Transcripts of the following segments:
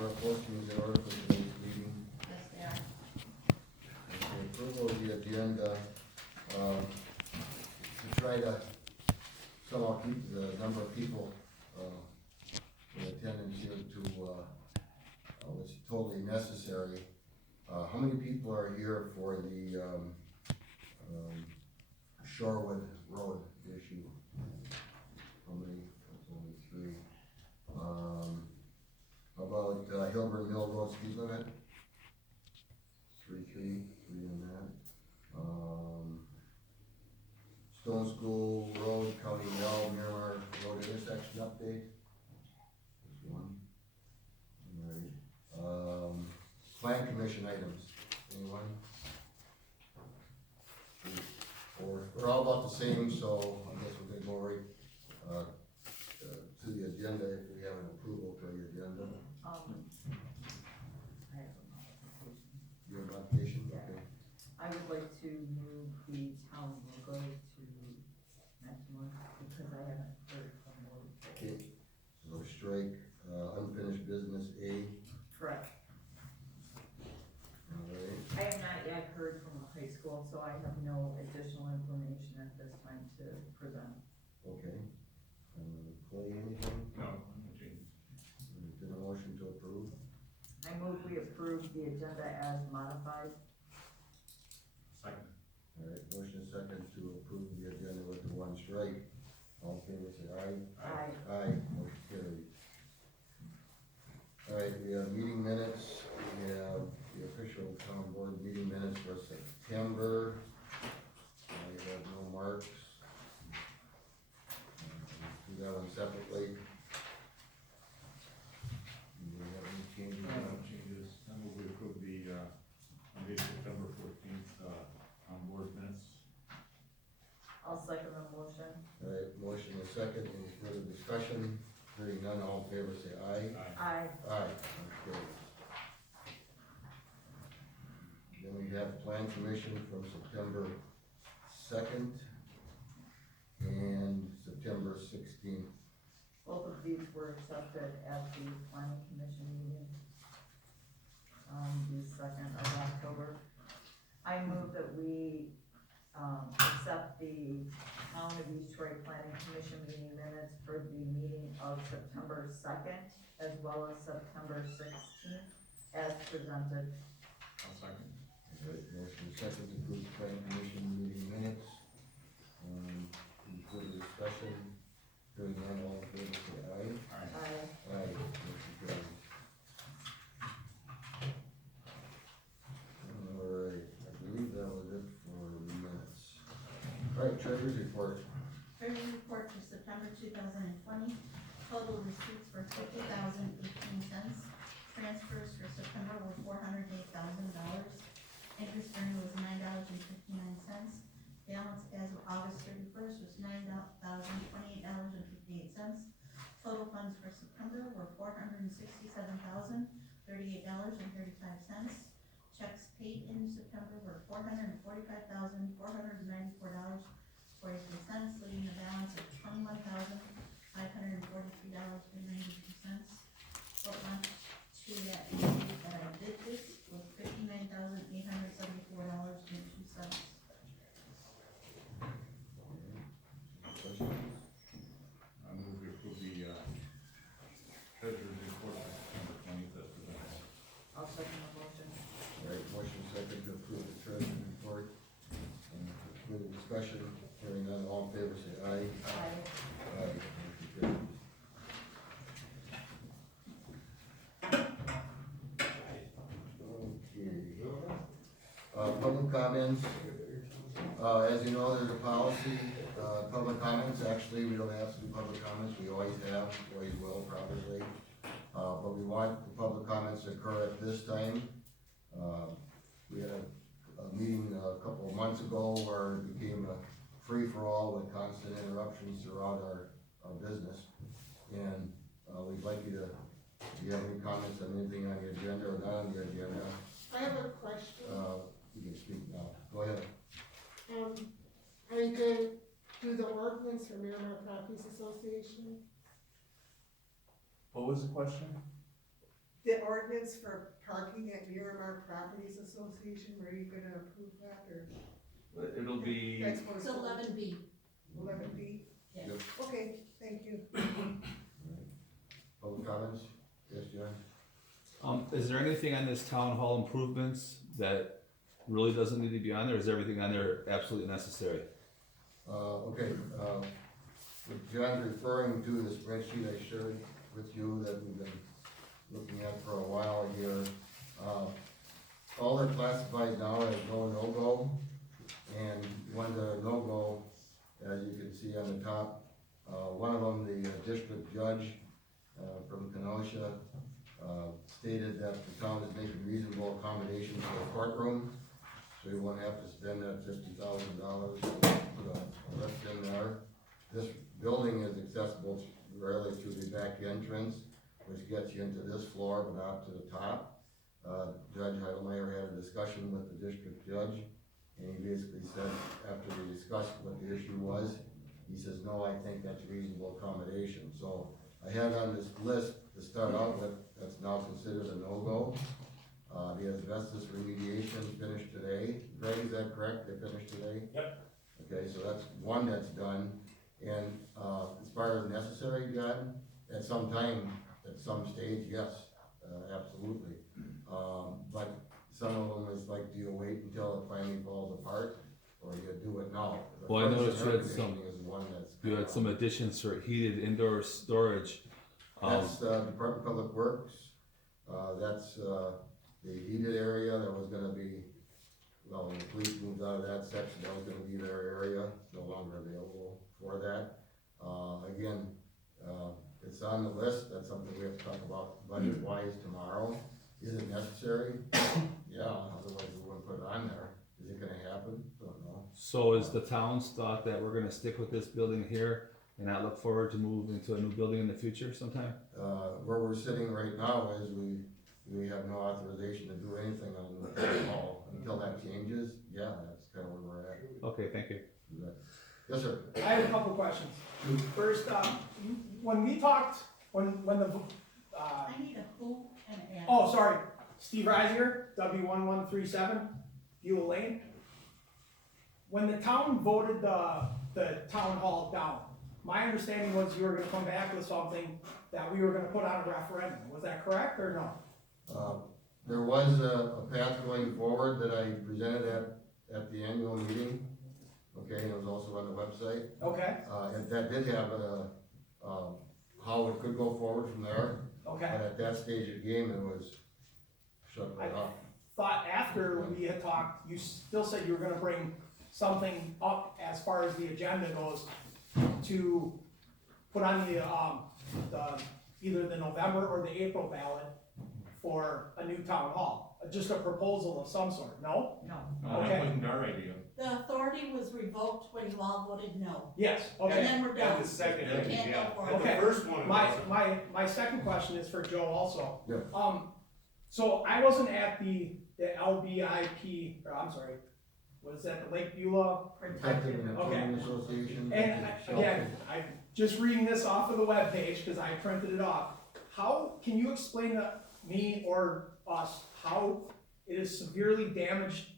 of our postings in order for today's meeting. Yes, they are. Okay, approval of the agenda, to try to somehow keep the number of people, in attendance here to, what's totally necessary. How many people are here for the, Shorewood Road issue? How many? That's only three. How about, Hilbert Mill Road speed limit? Three in that. Stone School Road, County Mill, Miramar Road intersection update. There's one. Alright. Plan commission items, anyone? Four. We're all about the same, so I guess we're gonna go right, to the agenda if we have an approval for the agenda. I have a modification. You have application? Yeah. Okay. I would like to move the town logo to next month because I haven't heard from more. Okay, so strike, unfinished business A. Correct. Alright, I have not yet heard from the high school, so I have no additional information at this time to present. okay. Clay, anything? No, no changes. Did a motion to approve? I move we approve the agenda as modified. Second. Alright, motion is second to approve the agenda with the one strike. All in favor, say aye. Aye. Aye, motion carried. Alright, we have meeting minutes, we have the official town board meeting minutes for September. I have no marks. Do that one separately. Do we have any changes? No changes. I move we approve the, Monday, September 14th, on board minutes. I'll second the motion. Alright, motion is second, any further discussion? Hearing none, all in favor say aye. Aye. Aye, okay. Then we have plan commission from September 2nd and September 16th. Both of these were accepted at the planning commission meeting on the 2nd of October. I move that we, accept the Town of East Troy Planning Commission meeting minutes for the meeting of September 2nd as well as September 16th as presented. I'll second. Alright, motion is second to approve the plan commission meeting minutes. Any further discussion? Hearing none, all in favor say aye. Aye. Aye, motion carries. Alright, I believe that was it for the minutes. Alright, treasurer's report. Treasury report for September 2020, total receipts were $50,018. Transfers for September were $408,000. Interest earned was $9.59. Balance as of August 31st was $9,028.58. Total funds for September were $467,038.35. Checks paid in September were $445,494.43, leaving a balance of $21,543.92. What month to that date that I did this was $59,874.02. Questions? I move we approve the, treasurer's report for September 20th as presented. I'll second the motion. Alright, motion second to approve the treasurer's report. Further discussion, hearing none, all in favor say aye. Aye. Aye, motion carries. Okay. Public comments. As you know, there's a policy, public comments, actually, we don't have to do public comments, we always have, always will probably. But we want the public comments to occur at this time. We had a meeting a couple of months ago where it became a free-for-all with constant interruptions throughout our business. And, we'd like you to, if you have any comments on anything on the agenda or not on the agenda, I have a question. you can speak now. Go ahead. Are you going to do the ordinance for Miramar Properties Association? What was the question? the ordinance for parking at Miramar Properties Association, were you gonna approve that, or? It'll be, That's what It's it's 11B. 11B? Yes. Yep. Okay, thank you. Public comments? Yes, John? Is there anything on this town hall improvements that really doesn't need to be on there, or is everything on there absolutely necessary? Okay, what John's referring to the spreadsheet I shared with you that we've been looking at for a while here. All are classified now as no-go, and ones that are no-go, as you can see on the top, one of them, the district judge, from Kenosha, stated that the town is making reasonable accommodations for the courtroom, so you won't have to spend that $50,000 to put a lift in there. This building is accessible rarely through the back entrance, which gets you into this floor, but not to the top. Judge Heidelmeyer had a discussion with the district judge, and he basically said, after we discussed what the issue was, he says, no, I think that's reasonable accommodation. So I had on this list to start out with, that's now considered a no-go. The asbestos remediation finished today. Greg, is that correct? They finished today? Yep. Okay, so that's one that's done. And, as far as necessary, John, at some time, at some stage, yes, absolutely. But some of them is like, do you wait until it finally falls apart, or you do it now? The Well, I furnace noticed and you air had some- conditioning is one that's. You had some additions for heated indoor storage. That's, Department of Public Works, that's, the heated area that was gonna be, well, when the police moved out of that section, that was gonna be their area, it's no longer available for that. Again, it's on the list, that's something we have to talk about budget-wise tomorrow. Is it necessary? Yeah, otherwise we wouldn't put it on there. Is it gonna happen? Don't know. So is the town's thought that we're gonna stick with this building here and not look forward to move into a new building in the future sometime? Where we're sitting right now is we have no authorization to do anything on the town hall. Until that changes, yeah, that's kinda where we're at. Okay, thank you. Yes, sir. I have a couple questions. First, when we talked, when the, I need a who and an. oh, sorry, Steve Reisinger, W1137, Beulah Lane. When the town voted the town hall down, my understanding was you were gonna come back with something that we were gonna put on a referendum. Was that correct or no? There was a path going forward that I presented at the annual meeting, okay, and it was also on the website. Okay, And that did have how it could go forward from there, okay. but at that stage of the game, it was shut right off. Thought after we had talked, you still said you were gonna bring something up as far as the agenda goes to put on the either the November or the April ballot for a new town hall, just a proposal of some sort, no? No. that Okay. wasn't our idea. The authority was revoked when you all voted no. Yes, And okay. then we're done. And the second, Yeah. Can't go for it. and the Okay. first one was, My second question is for Joe also. Yeah. So I wasn't at the LBIP, or I'm sorry, what is that, the Lake Beulah? Protected and Okay. Improvement Association. And again, I'm just reading this off of the webpage, cause I printed it off. How, can you explain to me or us how it has severely damaged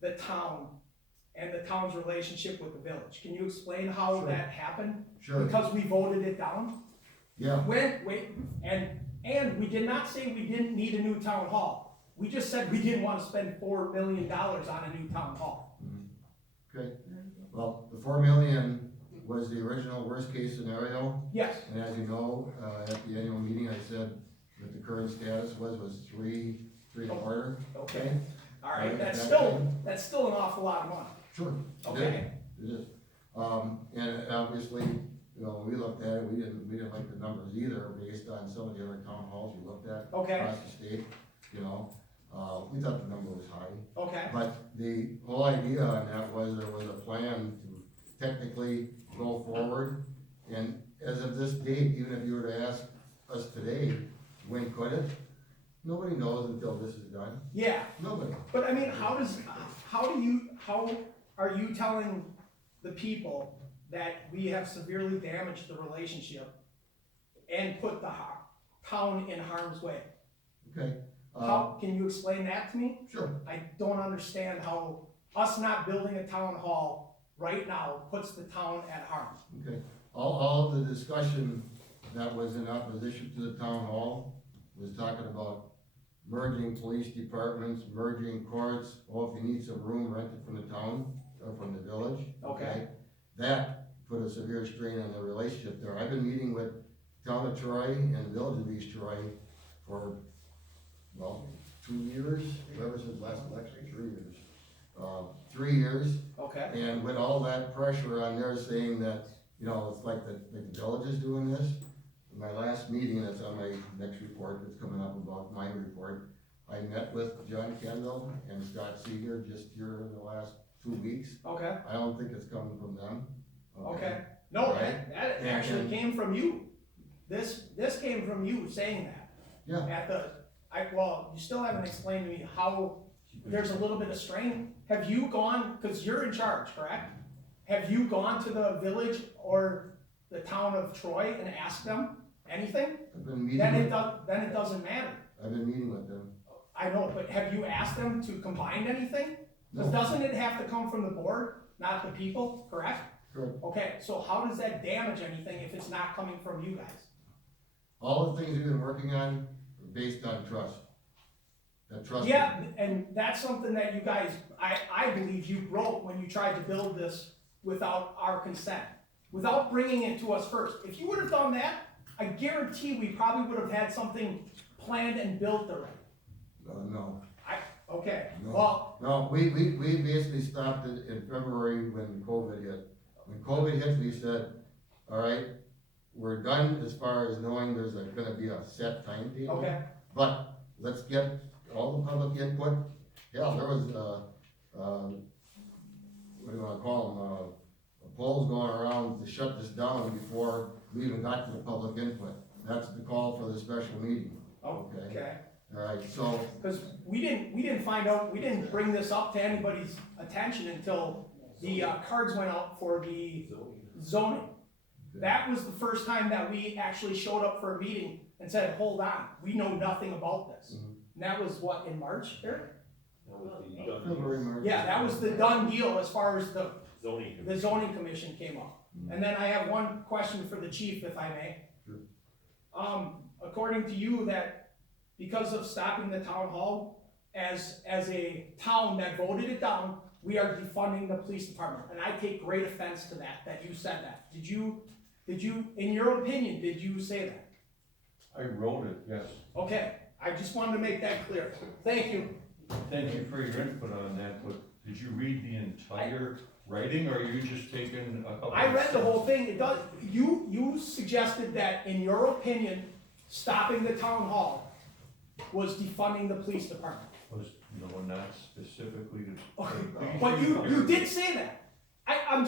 the town and the town's relationship with the village? Can you explain how Sure. that happened? Sure, Because we voted it down? yeah, And we did not say we didn't need a new town hall. We just said we didn't wanna spend $4 million on a new town hall. okay. Well, the 4 million was the original worst-case scenario. Yes, And as you know, at the annual meeting, I said that the current status was three and a quarter. okay, alright, Right, that's that still an awful lot of money. Sure. it Okay. is, It is. And obviously, you know, when we looked at it, we didn't like the numbers either, based on some of the other town halls we looked at Okay, across the state, you know. We thought the number was high. okay, But the whole idea on that was there was a plan to technically go forward. And as of this date, even if you were to ask us today, when could it? Nobody knows until this is done. yeah, Nobody. but I mean, how are you telling the people that we have severely damaged the relationship and put the town in harm's way? Okay, How, can you explain that to me? sure. I don't understand how us not building a town hall right now puts the town at harm. Okay, all of the discussion that was in opposition to the town hall was talking about merging police departments, merging courts, or if you need some room rented from the town, or from the village. Okay. That put a severe strain on the relationship there. I've been meeting with town of Troy and the village of East Troy for, well, 2 years, whoever since last election, 3 years. 3 years, Okay, and with all that pressure on there saying that, you know, it's like the village is doing this. In my last meeting, that's on my next report that's coming up about my report, I met with John Kendall and Scott Seeger just here in the last 2 weeks. okay, I don't think it's coming from them. okay. No, Right. that And- actually and- came from you. This came from you saying that. Yeah. Well, you still haven't explained to me how there's a little bit of strain. Have you gone, cause you're in charge, correct? Have you gone to the village or the town of Troy and asked them anything? I've been meeting, Then with- it doesn't matter. I've been meeting with them. I know, but have you asked them to combine anything? Cause No. doesn't it have to come from the board, not the people, correct? Correct. Okay, so how does that damage anything if it's not coming from you guys? All the things we've been working on are based on trust. That trust. Yeah, and that's something that you guys, I believe you broke when you tried to build this without our consent, without bringing it to us first. If you would have done that, I guarantee we probably would have had something planned and built already. No, Okay, No. well, no, we basically stopped it in February when COVID hit. When COVID hit, we said, all right, we're done as far as knowing there's gonna be a set timetable. okay, But let's get all the public input. Yeah, there was, what do you wanna call them, polls going around to shut this down before we even got to the public input. That's the call for the special meeting. okay. All right, so, Cause we didn't find out, we didn't bring this up to anybody's attention until the cards went out for the zoning. That was the first time that we actually showed up for a meeting and said, hold on, we know nothing about this. Mhm. And that was what, in March, Eric? February, March. Yeah, that was the done deal as far as the Zoning. zoning commission came up. And then I have one question for the chief, if I may. Sure. According to you, that because of stopping the town hall, as a town that voted it down, we are defunding the police department, and I take great offense to that you said that. Did you, in your opinion, did you say that? I wrote it, yes. Okay, I just wanted to make that clear. Thank you. Thank you for your input on that, but did you read the entire writing, or are you just taking a couple? I read the whole thing. It does, you suggested that, in your opinion, stopping the town hall was defunding the police department. Was, no, not specifically to. But you did say that. I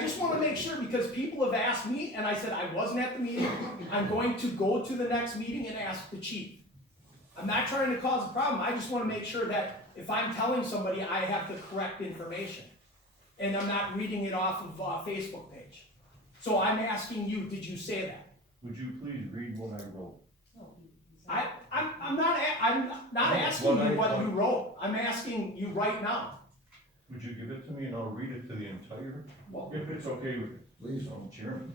just wanna make sure, because people have asked me, and I said I wasn't at the meeting. I'm going to go to the next meeting and ask the chief. I'm not trying to cause a problem, I just wanna make sure that if I'm telling somebody, I have the correct information. And I'm not reading it off of a Facebook page. So I'm asking you, did you say that? Would you please read what I wrote? I'm not asking you what you wrote, I'm asking you right now. Would you give it to me and I'll read it to the entire, Well, if it's okay with please. Chairman?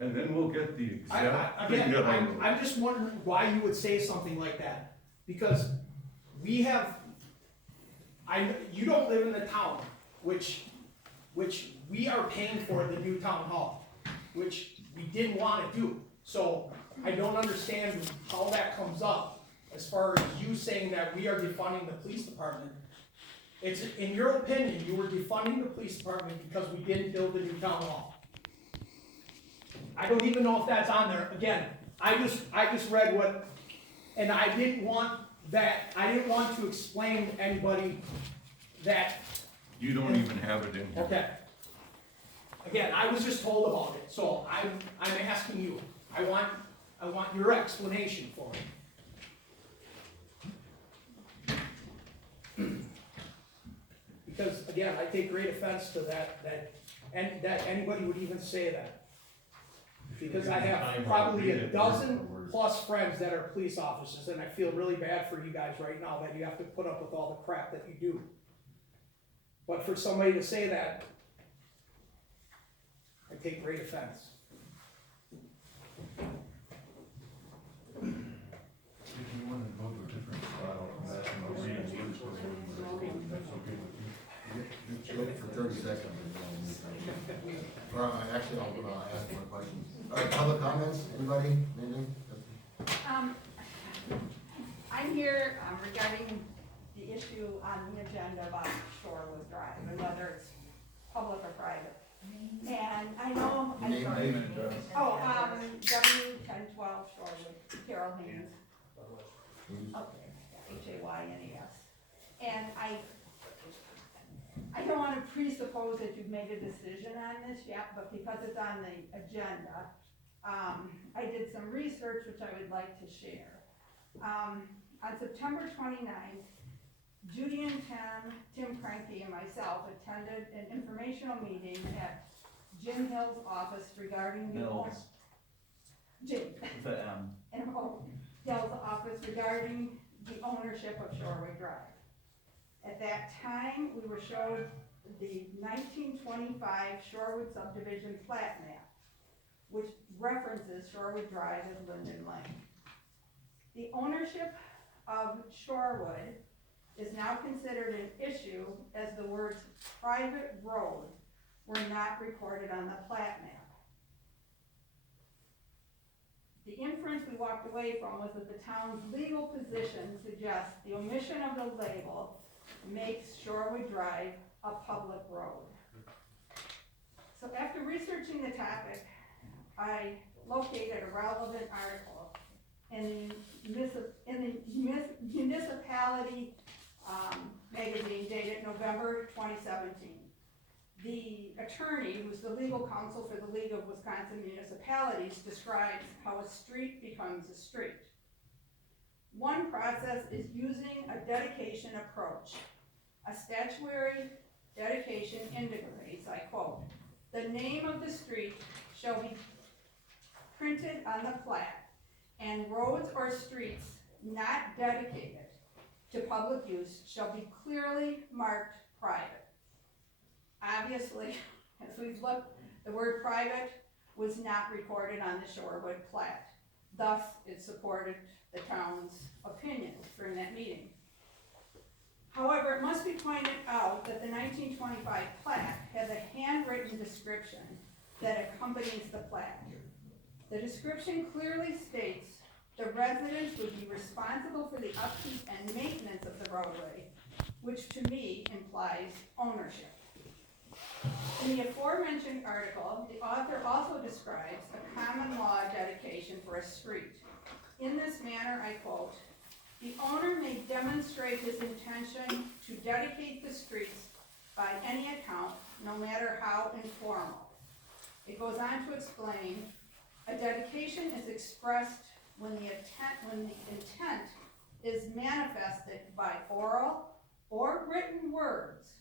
And then we'll get the exact thing Again, that I wrote. I'm just wondering why you would say something like that, because we have, you don't live in the town, which we are paying for the new town hall, which we didn't wanna do, so I don't understand how that comes up, as far as you saying that we are defunding the police department. It's, in your opinion, you were defunding the police department because we didn't build the new town hall. I don't even know if that's on there. Again, I just read what, and I didn't want to explain to anybody that, You don't even have it in here. okay. Again, I was just told about it, so I'm asking you, I want your explanation for it. Because, again, I take great offense to that anybody would even say that. Because I have Time probably of a being dozen at work. plus friends that are police officers, and I feel really bad for you guys right now that you have to put up with all the crap that you do. But for somebody to say that, I take great offense. If you wanna go to a different spot, I'll come back and I'll read it first before we move. That's okay with you? Wait for 30 seconds. Or actually, I'll ask more questions. All right, public comments, anybody, anything? I'm here regarding the issue on the agenda about Shorewood Drive and whether it's public or private. And I know, I'm Name, sorry. name and address. Oh, W1012 Shorewood, Carol Haynes. Okay, Haynes. And I don't wanna presuppose that you've made a decision on this yet, but because it's on the agenda, I did some research which I would like to share. On September 29th, Judy and Tim Cranky and myself attended an informational meeting at Jim Hill's office regarding the. Mills. Jim. With a M. And Hill's office regarding the ownership of Shorewood Drive. At that time, we were showed the 1925 Shorewood subdivision plat map, which references Shorewood Drive as Linden Lane. The ownership of Shorewood is now considered an issue as the words private road were not recorded on the plat map. The inference we walked away from was that the town's legal position suggests the omission of the label makes Shorewood Drive a public road. So after researching the topic, I located a relevant article in the municipality magazine dated November 2017. The attorney, who's the legal counsel for the League of Wisconsin Municipalities, describes how a street becomes a street. One process is using a dedication approach. A statutory dedication indicates, I quote, "The name of the street shall be printed on the plat, and roads or streets not dedicated to public use shall be clearly marked private." Obviously, as we've looked, the word private was not recorded on the Shorewood plat. Thus, it supported the town's opinion during that meeting. However, it must be pointed out that the 1925 plat has a handwritten description that accompanies the plat. The description clearly states the residents would be responsible for the upkeep and maintenance of the roadway, which to me implies ownership. In the aforementioned article, the author also describes a common law dedication for a street. In this manner, I quote, "The owner may demonstrate his intention to dedicate the streets by any account, no matter how informal." It goes on to explain, "A dedication is expressed when the intent is manifested by oral or written words,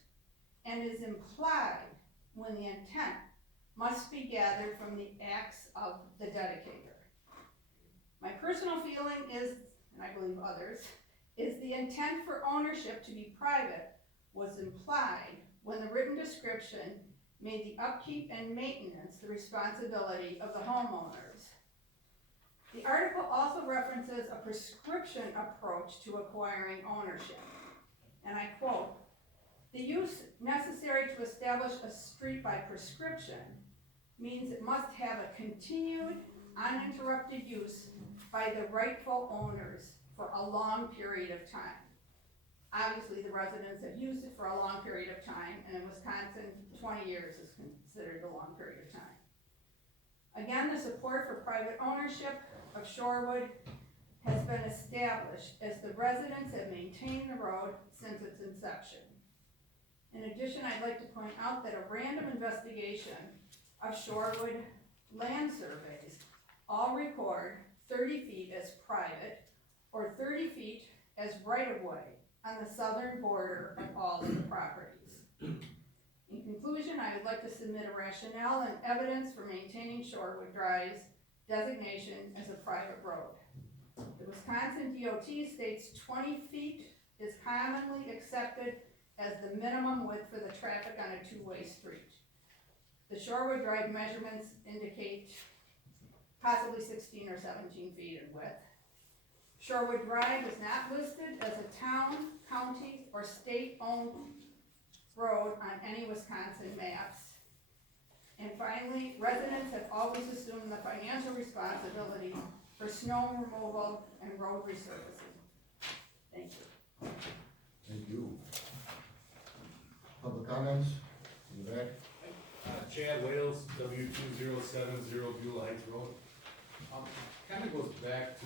and is implied when the intent must be gathered from the acts of the dedicator." My personal feeling is, and I believe others, is the intent for ownership to be private was implied when the written description made the upkeep and maintenance the responsibility of the homeowners. The article also references a prescription approach to acquiring ownership, and I quote, "The use necessary to establish a street by prescription means it must have a continued, uninterrupted use by the rightful owners for a long period of time." Obviously, the residents have used it for a long period of time, and in Wisconsin, 20 years is considered a long period of time. Again, the support for private ownership of Shorewood has been established as the residents have maintained the road since its inception. In addition, I'd like to point out that a random investigation of Shorewood land surveys all record 30 feet as private or 30 feet as right-of-way on the southern border of all of the properties. In conclusion, I would like to submit a rationale and evidence for maintaining Shorewood Drive's designation as a private road. The Wisconsin DOT states 20 feet is commonly accepted as the minimum width for the traffic on a two-way street. The Shorewood Drive measurements indicate possibly 16 or 17 feet in width. Shorewood Drive is not listed as a town, county, or state-owned road on any Wisconsin maps. And finally, residents have always assumed the financial responsibility for snow removal and road resurfacing. Thank you. Thank you. Public comments, in the back? Chad Wales, W2070 Beulah Heights Road. Kinda goes back to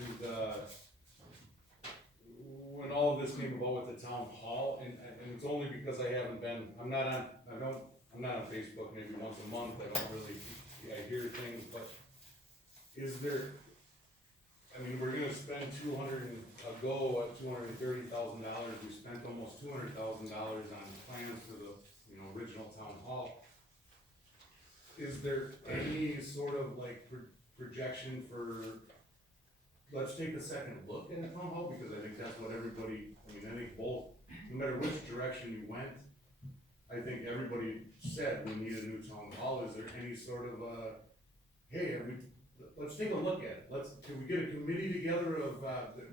when all of this came about with the town hall, and it's only because I haven't been, I'm not on Facebook maybe once a month, I hear things, but is there, I mean, we're gonna spend $230,000, we spent almost $200,000 on plans for the, original town hall. Is there any sort of like projection for, let's take a second look at the town hall, because I think that's what everybody, I think both, no matter which direction you went, I think everybody said we need a new town hall. Is there any sort of, hey, let's take a look at it, can we get a committee together of,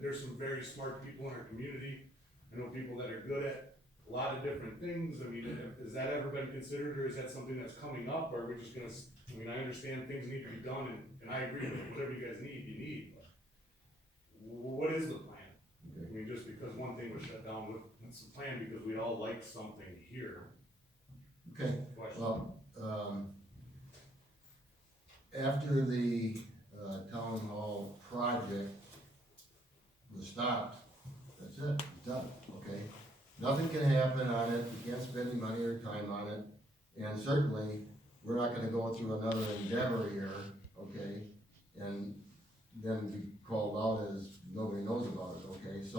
there's some very smart people in our community, I know people that are good at a lot of different things. I mean, has that ever been considered, or is that something that's coming up, or are we just gonna, I understand things need to be done, and I agree with whatever you guys need, you need, but what is the plan? I mean, just because one thing was shut down, what's the plan, because we all like something here? Okay, Question. well, after the, town hall project was stopped, that's it, it's done, okay? Nothing can happen on it, you can't spend any money or time on it, and certainly, we're not gonna go through another endeavor here, okay? And then be called out as nobody knows about it, okay? So